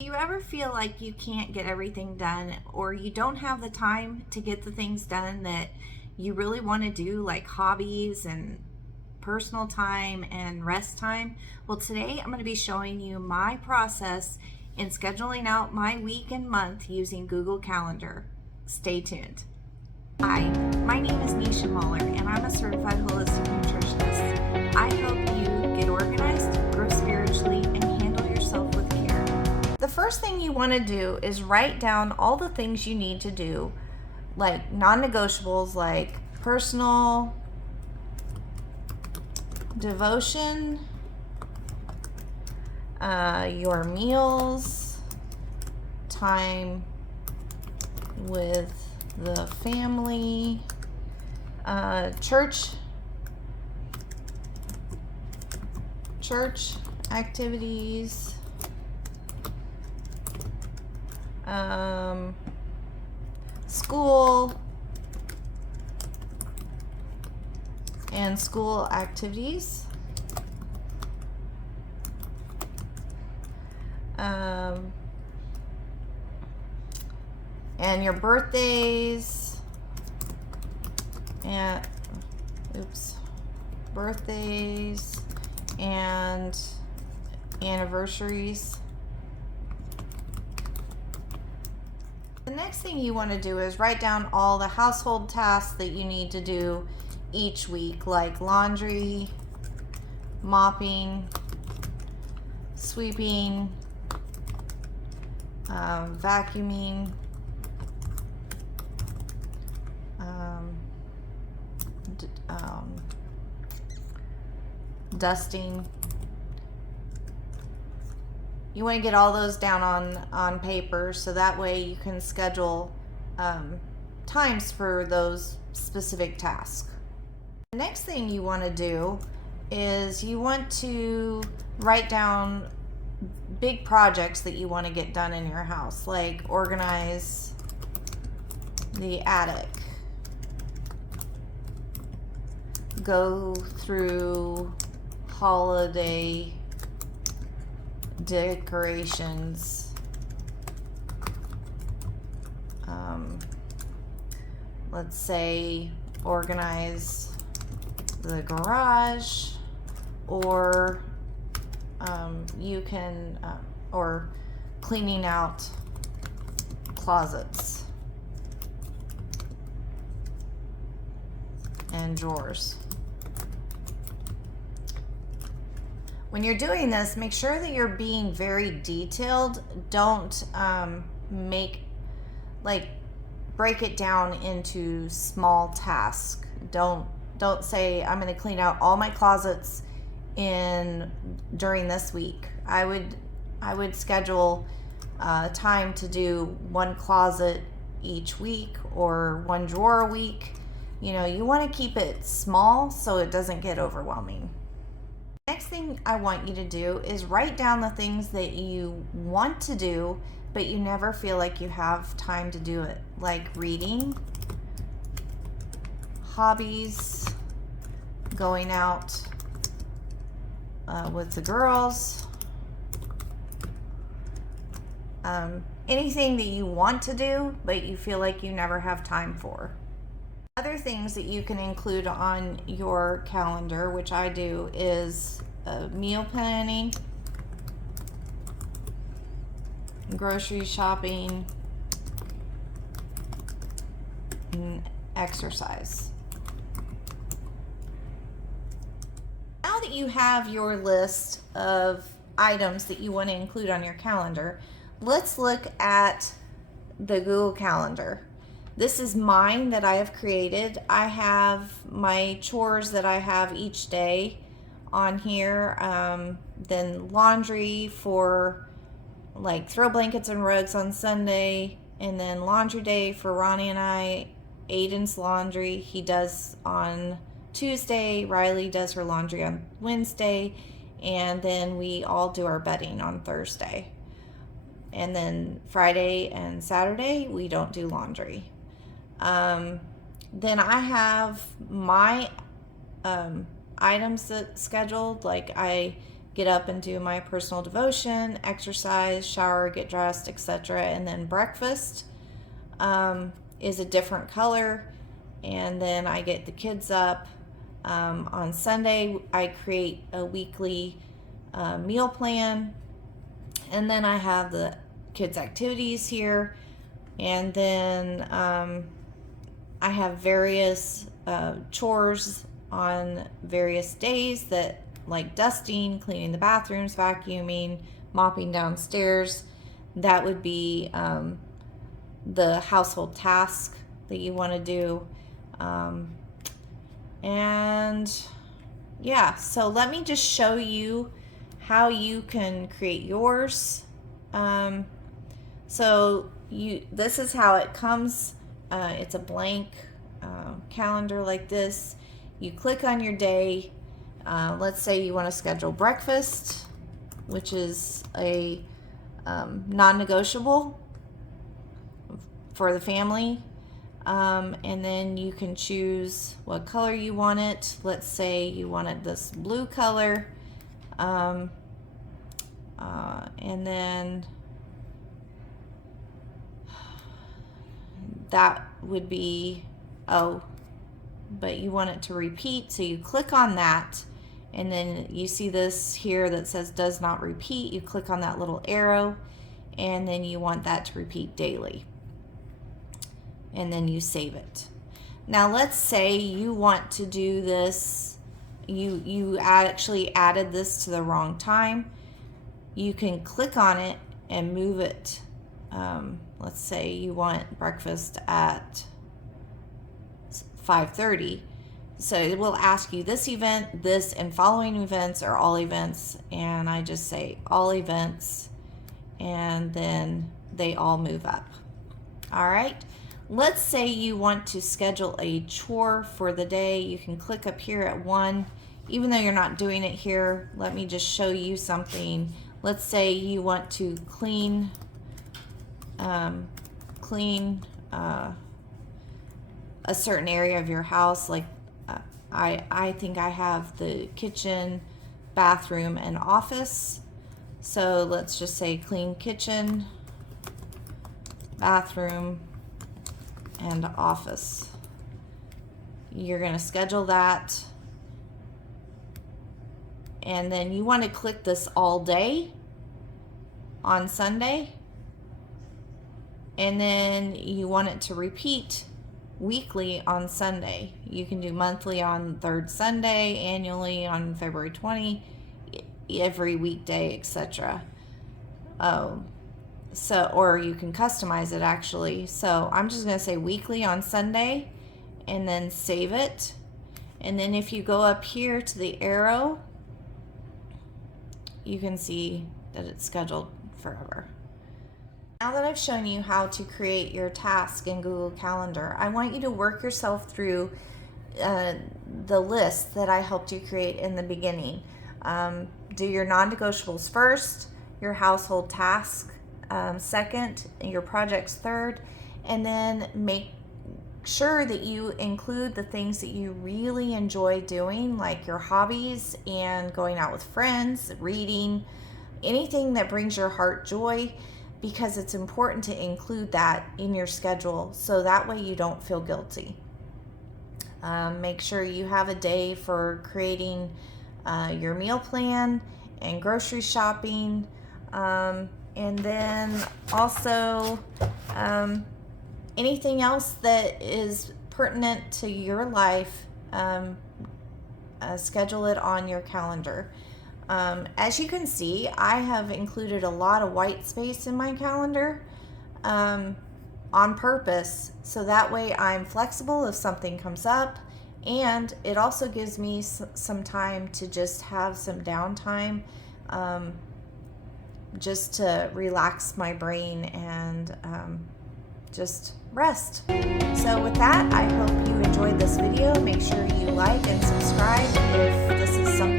Do you ever feel like you can't get everything done, or you don't have the time to get the things done that you really want to do, like hobbies and personal time and rest time? Well, today I'm going to be showing you my process in scheduling out my week and month using Google Calendar. Stay tuned. Hi, my name is Nisha Muller, and I'm a certified holistic nutritionist. I help you get organized, grow spiritually, and handle yourself with care. The first thing you want to do is write down all the things you need to do, like non-negotiables, like personal devotion, your meals, time with the family, church activities, school and school activities, and your birthdays and birthdays and anniversaries. The next thing you want to do is write down all the household tasks that you need to do each week, like laundry, mopping, sweeping, vacuuming, dusting. You want to get all those down on paper, so that way you can schedule times for those specific tasks. The next thing you want to do is you want to write down big projects that you want to get done in your house, like organize the attic, go through holiday decorations, let's say organize the garage, or you can or cleaning out closets and drawers. When you're doing this, make sure that you're being very detailed. Don't break it down into small tasks. Don't say I'm going to clean out all my closets during this week. I would schedule time to do one closet each week or one drawer a week. You know, you want to keep it small so it doesn't get overwhelming. Next thing I want you to do is write down the things that you want to do, but you never feel like you have time to do it, like reading, hobbies, going out with the girls, anything that you want to do, but you feel like you never have time for. Other things that you can include on your calendar, which I do, is meal planning, grocery shopping, and exercise. Now that you have your list of items that you want to include on your calendar, let's look at the Google Calendar. This is mine that I have created. I have my chores that I have each day on here. Then laundry for like throw blankets and rugs on Sunday. And then laundry day for Ronnie and I. Aiden's laundry he does on Tuesday. Riley does her laundry on Wednesday. And then we all do our bedding on Thursday. And then Friday and Saturday we don't do laundry. Then I have my items that scheduled, like I get up and do my personal devotion, exercise, shower, get dressed, etc. And then breakfast is a different color. And then I get the kids up. On Sunday, I create a weekly meal plan. And then I have the kids' activities here. And then I have various chores on various days, that like dusting, cleaning the bathrooms, vacuuming, mopping downstairs. That would be the household task that you want to do. And yeah, so let me just show you how you can create yours. So this is how it comes. It's a blank calendar like this. You click on your day. Let's say you want to schedule breakfast, which is a non-negotiable for the family. And then you can choose what color you want it. Let's say you wanted this blue color. And then that would be, but you want it to repeat. So you click on that, and then you see this here that says does not repeat. You click on that little arrow, and then you want that to repeat daily. And then you save it. Now let's say you want to do this, you actually added this to the wrong time. You can click on it and move it. Let's say you want breakfast at 5:30. So it will ask you this event, this, and following events are all events. And I just say all events, and then they all move up. All right. Let's say you want to schedule a chore for the day. You can click up here at 1. Even though you're not doing it here, let me just show you something. Let's say you want to clean a certain area of your house. Like I think I have the kitchen, bathroom, and office. So let's just say clean kitchen, bathroom, and office. You're going to schedule that, and then you want to click this all day on Sunday, and then you want it to repeat weekly on Sunday. You can do monthly on third Sunday, annually on February 20, every weekday, etc. So, or you can customize it actually. So I'm just going to say weekly on Sunday, and then save it. And then if you go up here to the arrow, you can see that it's scheduled forever. Now that I've shown you how to create your task in Google Calendar, I want you to work yourself through the list that I helped you create in the beginning. Do your non-negotiables first, your household task second, your projects third, and then make sure that you include the things that you really enjoy doing, like your hobbies and going out with friends, reading, anything that brings your heart joy, because it's important to include that in your schedule so that way you don't feel guilty. Make sure you have a day for creating your meal plan and grocery shopping. And then also anything else that is pertinent to your life, schedule it on your calendar. As you can see, I have included a lot of white space in my calendar on purpose, so that way I'm flexible if something comes up, and it also gives me some time to just have some downtime, just to relax my brain and just rest. So with that, I hope you enjoyed this video. Make sure you like and subscribe if this is something